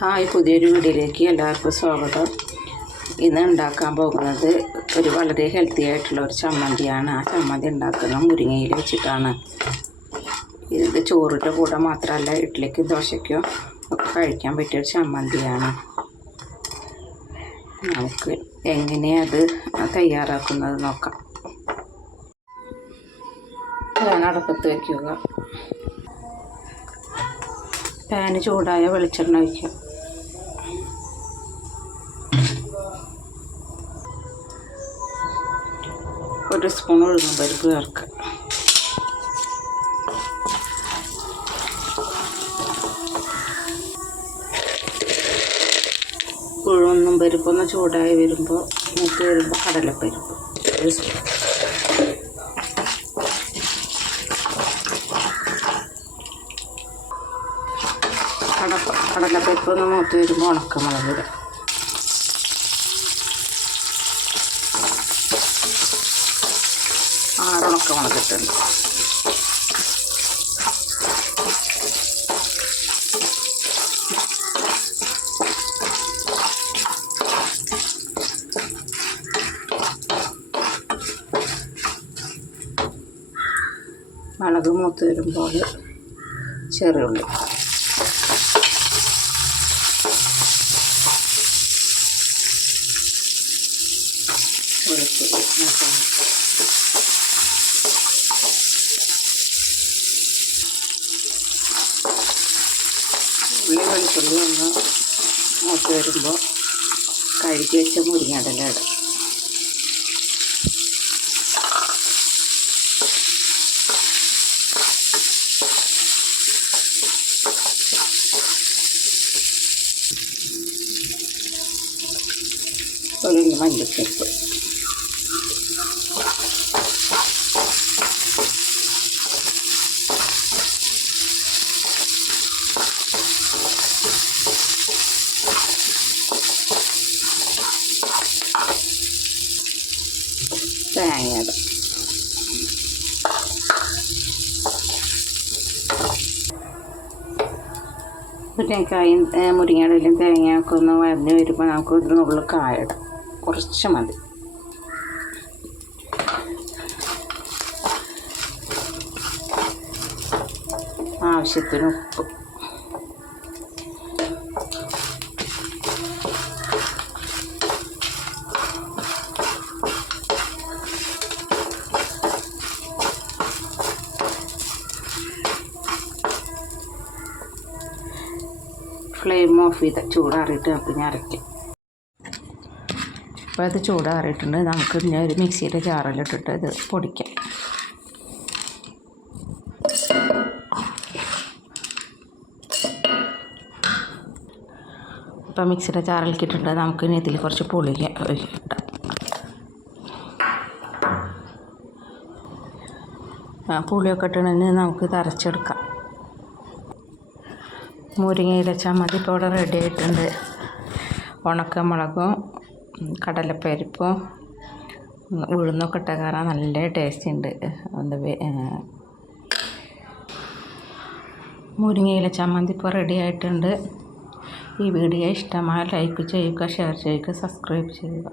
Hi, പുതിയൊരു വീഡിയോയിലേക്ക് എല്ലാവർക്കും സ്വാഗതം. ഇന്ന് ഉണ്ടാക്കാൻ പോകുന്നത് ഒരു വളരെ ഹെൽത്തി ആയിട്ടുള്ള ഒരു ചമ്മന്തിയാണ്. ആ ചമ്മന്തി ഉണ്ടാക്കുന്നത് മുരിങ്ങയില വെച്ചിട്ടാണ്. ഇത് ചോറിൻ്റെ കൂടെ മാത്രമല്ല, ഇഡ്ഡലിക്കും ദോശയ്ക്കോ ഒക്കെ കഴിക്കാൻ പറ്റിയൊരു ചമ്മന്തിയാണ്. നമുക്ക് എങ്ങനെയത് തയ്യാറാക്കുന്നത് നോക്കാം. പാൻ അടുപ്പത്ത് വയ്ക്കുക. പാന് ചൂടായ വെളിച്ചെണ്ണ ഒഴിക്കുക. ഒരു സ്പൂൺ ഉഴുന്നും പരിപ്പ് ചേർക്കുക. ഉഴുന്നും പരിപ്പൊന്ന് ചൂടായി വരുമ്പോൾ മൂത്ത് വരുമ്പോൾ കടലപ്പരിപ്പ് ഒരു സ്പൂൺ. കടലപ്പരിപ്പ് ഒന്ന് മൂത്ത് വരുമ്പോൾ ഉണക്കമുളക് ഇടുക. ഉണക്കമുളക് ഇട്ടുണ്ട്. മുളക് മൂത്ത് വരുമ്പോൾ ചെറിയുള്ളി, വെളുത്തുള്ളി ഒന്ന് മൂത്ത് വരുമ്പോൾ കഴുകി വെച്ച മുരിങ്ങയില ഇടും. ഒരു മല്ലിച്ചപ്പ്, തേങ്ങ, മുരിങ്ങക്കായും മുരിങ്ങയിലും തേങ്ങയൊക്കെ ഒന്ന് വരഞ്ഞ് വരുമ്പോൾ നമുക്ക് ഒരു നുള്ളു കായിടാം. കുറച്ച് മതി. ആവശ്യത്തിന് ഉപ്പ്, ഫ്ലെയിം ഓഫ് ചെയ്ത് ചൂടാറിയിട്ട് നമുക്ക് ഇനി അരയ്ക്കാം. അപ്പോൾ ഇത് ചൂടാറിയിട്ടുണ്ട്. നമുക്ക് ഇനി ഒരു മിക്സിയുടെ ജാറിലിട്ടിട്ട് ഇത് പൊടിക്കാം. ഇപ്പോൾ മിക്സിയുടെ ജാറിലേക്ക് ഇട്ടിട്ട് നമുക്ക് ഇനി ഇതിൽ കുറച്ച് പുളി ഇടാം. പുളിയൊക്കെ ഇട്ടിട്ടുണ്ടെങ്കിൽ നമുക്ക് ഇത് അരച്ചെടുക്കാം. മുരിങ്ങയില ചമ്മന്തി ഇപ്പോൾ ഇവിടെ റെഡി ആയിട്ടുണ്ട്. ഉണക്കമുളകും കടലപ്പരിപ്പും ഉഴുന്നൊക്കെ ഇട്ട കാരണം നല്ല ടേസ്റ്റ് ഉണ്ട്. മുരിങ്ങയില ചമ്മന്തി ഇപ്പോൾ റെഡി ആയിട്ടുണ്ട്. ഈ വീഡിയോ ഇഷ്ടമായ ലൈക്ക് ചെയ്യുക, ഷെയർ ചെയ്യുക, സബ്സ്ക്രൈബ് ചെയ്യുക.